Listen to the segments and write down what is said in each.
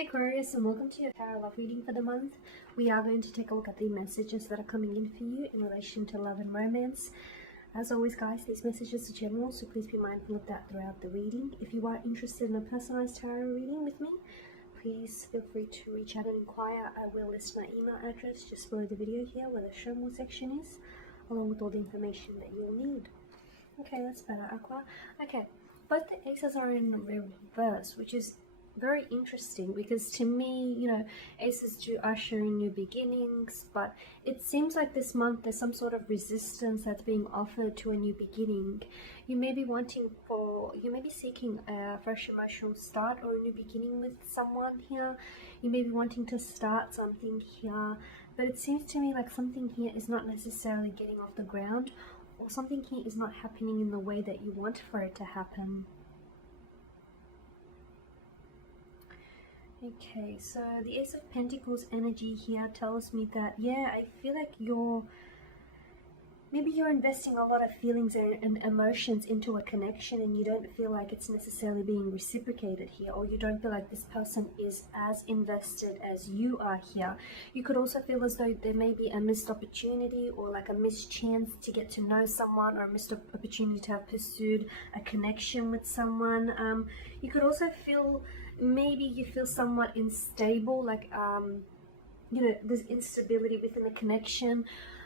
Aquarius, and welcome to your tarot love reading for the month. We are going to take a look at the messages that are coming in for you in relation to love and romance. As always, guys, these messages are general, so please be mindful of that throughout the reading. If you are interested in a personalized tarot reading with me, please feel free to reach out and inquire. I will list my email address just below the video here where the show more section is, along with all the information that you'll need. Okay, that's better, Aqua. Okay, both the aces are in reverse, which is very interesting because to me, aces do usher in new beginnings, but it seems like this month there's some sort of resistance that's being offered to a new beginning. You may be seeking a fresh emotional start or a new beginning with someone here. You may be wanting to start something here, but it seems to me like something here is not necessarily getting off the ground, or something here is not happening in the way that you want for it to happen. Okay, so the Ace of Pentacles energy here tells me that, I feel like maybe you're investing a lot of feelings and emotions into a connection, and you don't feel like it's necessarily being reciprocated here, or you don't feel like this person is as invested as you are here. You could also feel as though there may be a missed opportunity or like a missed chance to get to know someone, or a missed opportunity to have pursued a connection with someone. You could also feel, maybe you feel somewhat unstable, like there's instability within the connection,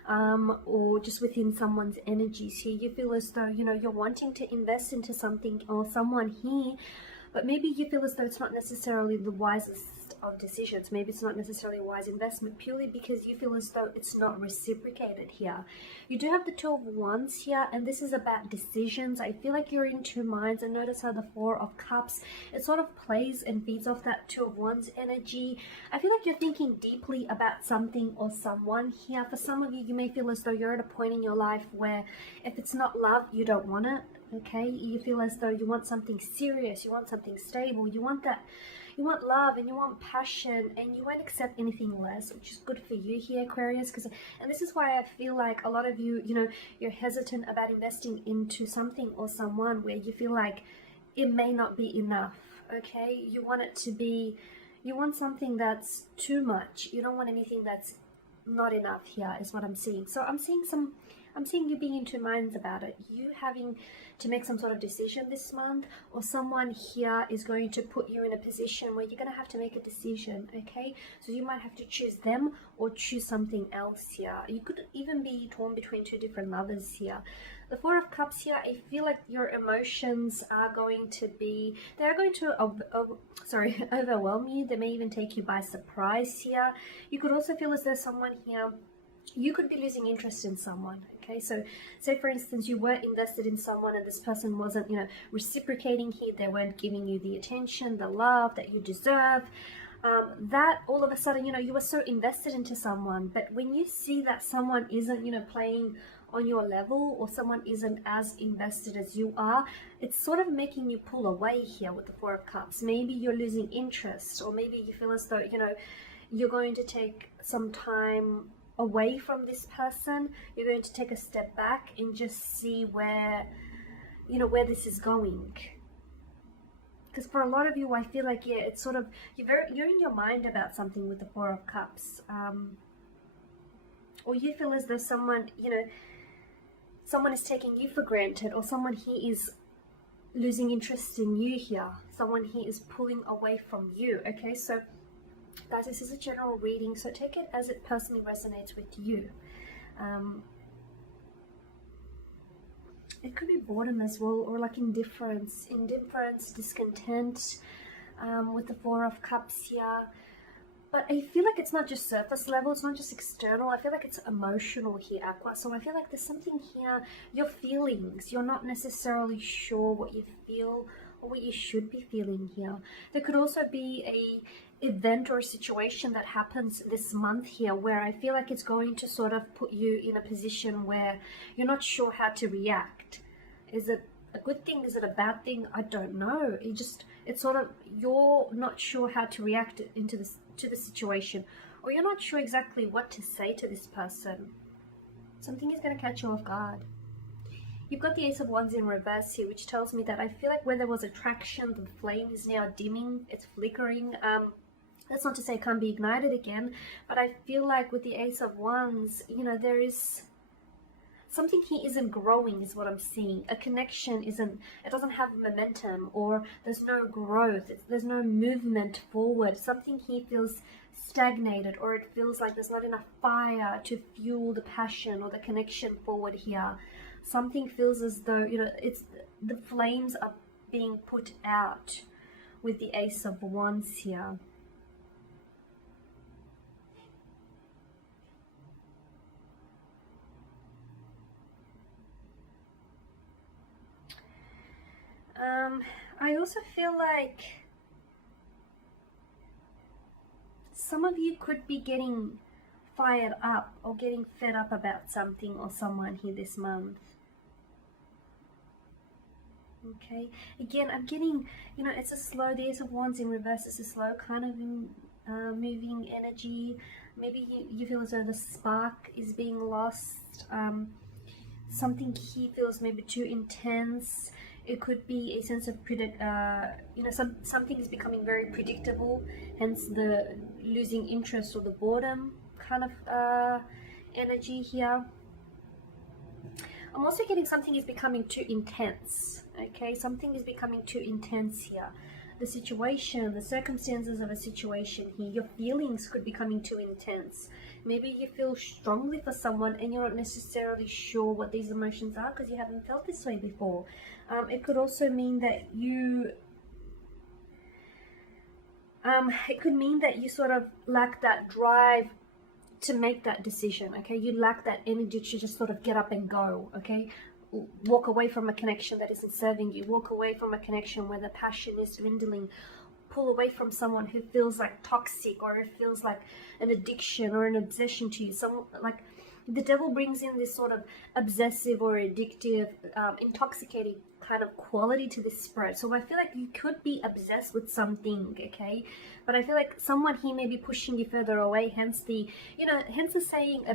or just within someone's energies here. You feel as though you're wanting to invest into something or someone here, but maybe you feel as though it's not necessarily the wisest of decisions. Maybe it's not necessarily a wise investment, purely because you feel as though it's not reciprocated here. You do have the Two of Wands here, and this is about decisions. I feel like you're in two minds, and notice how the Four of Cups, it sort of plays and feeds off that Two of Wands energy. I feel like you're thinking deeply about something or someone here. For some of you, you may feel as though you're at a point in your life where if it's not love, you don't want it. Okay, you feel as though you want something serious, you want something stable, you want love, and you want passion, and you won't accept anything less, which is good for you here, Aquarius. And this is why I feel like a lot of you, you're hesitant about investing into something or someone where you feel like it may not be enough. Okay, you want something that's too much. You don't want anything that's not enough here, is what I'm seeing. So I'm seeing you being in two minds about it. You having to make some sort of decision this month, or someone here is going to put you in a position where you're going to have to make a decision, okay? So you might have to choose them or choose something else here. You could even be torn between two different lovers here. The Four of Cups here, I feel like your emotions are going to overwhelm you. They may even take you by surprise here. You could also feel as though someone here, you could be losing interest in someone. Okay, so say for instance you were invested in someone and this person wasn't reciprocating here. They weren't giving you the attention, the love that you deserve. That all of a sudden you were so invested into someone, but when you see that someone isn't playing on your level, or someone isn't as invested as you are, it's sort of making you pull away here with the Four of Cups. Maybe you're losing interest, or maybe you feel as though you're going to take some time away from this person. You're going to take a step back and just see where this is going. Because for a lot of you, I feel like it's sort of you're in your mind about something with the Four of Cups, or you feel as though someone is taking you for granted, or someone here is losing interest in you here. Someone here is pulling away from you. Okay, so guys, this is a general reading, so take it as it personally resonates with you. It could be boredom as well, or like indifference, discontent, with the Four of Cups here. But I feel like it's not just surface level, it's not just external. I feel like it's emotional here, Aqua. So I feel like there's something here, your feelings, you're not necessarily sure what you feel or what you should be feeling here. There could also be a event or a situation that happens this month here where I feel like it's going to sort of put you in a position where you're not sure how to react. Is it a good thing? Is it a bad thing? I don't know. It's sort of, you're not sure how to react to the situation, or you're not sure exactly what to say to this person. Something is going to catch you off guard. You've got the Ace of Wands in reverse here, which tells me that I feel like where there was attraction, the flame is now dimming, it's flickering. That's not to say it can't be ignited again, but I feel like with the Ace of Wands, you know, there is something here isn't growing is what I'm seeing. A connection isn't, it doesn't have momentum, or there's no growth, there's no movement forward. Something here feels stagnated, or it feels like there's not enough fire to fuel the passion or the connection forward here. Something feels as though, you know, it's the flames are being put out with the Ace of Wands here. I also feel like some of you could be getting fired up or getting fed up about something or someone here this month. Okay, again, I'm getting, you know, it's a slow, the Ace of Wands in reverse is a slow kind of moving energy. Maybe you feel as though the spark is being lost. Something here feels maybe too intense. It could be a sense of you know, something is becoming very predictable, hence the losing interest or the boredom kind of energy here. I'm also getting something is becoming too intense. Okay, something is becoming too intense here. The situation, the circumstances of a situation here, your feelings could be becoming too intense. Maybe you feel strongly for someone and you're not necessarily sure what these emotions are because you haven't felt this way before. It could also mean that it could mean that you sort of lack that drive to make that decision. Okay, you lack that energy to just sort of get up and go. Okay, walk away from a connection that isn't serving you. Walk away from a connection where the passion is dwindling. Pull away from someone who feels like toxic, or it feels like an addiction or an obsession to you. Someone like the devil brings in this sort of obsessive or addictive, intoxicating kind of quality to this spread. So I feel like you could be obsessed with something, okay? But I feel like someone here may be pushing you further away, hence the, you know, hence the saying,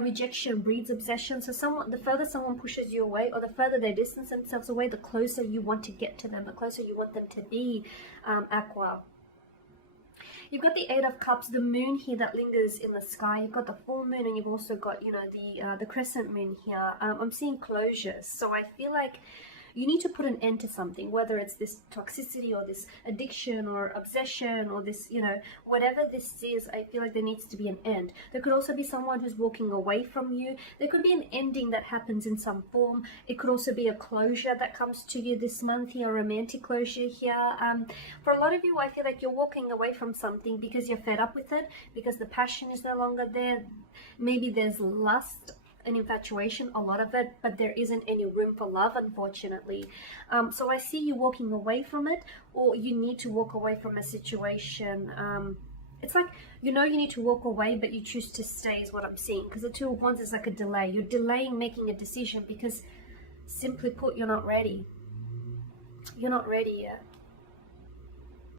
rejection breeds obsession. So the further someone pushes you away, or the further they distance themselves away, the closer you want to get to them, the closer you want them to be, Aqua. You've got the Eight of Cups, the moon here that lingers in the sky. You've got the full moon, and you've also got, you know, the crescent moon here. I'm seeing closures. So I feel like you need to put an end to something, whether it's this toxicity or this addiction or obsession or this, you know, whatever this is. I feel like there needs to be an end. There could also be someone who's walking away from you. There could be an ending that happens in some form. It could also be a closure that comes to you this month here, a romantic closure here. For a lot of you, I feel like you're walking away from something because you're fed up with it, because the passion is no longer there. Maybe there's lust and infatuation, a lot of it, but there isn't any room for love, unfortunately. So I see you walking away from it, or you need to walk away from a situation. It's like, you know, you need to walk away, but you choose to stay is what I'm seeing, because the Two of Wands is like a delay. You're delaying making a decision because, simply put, you're not ready. You're not ready yet.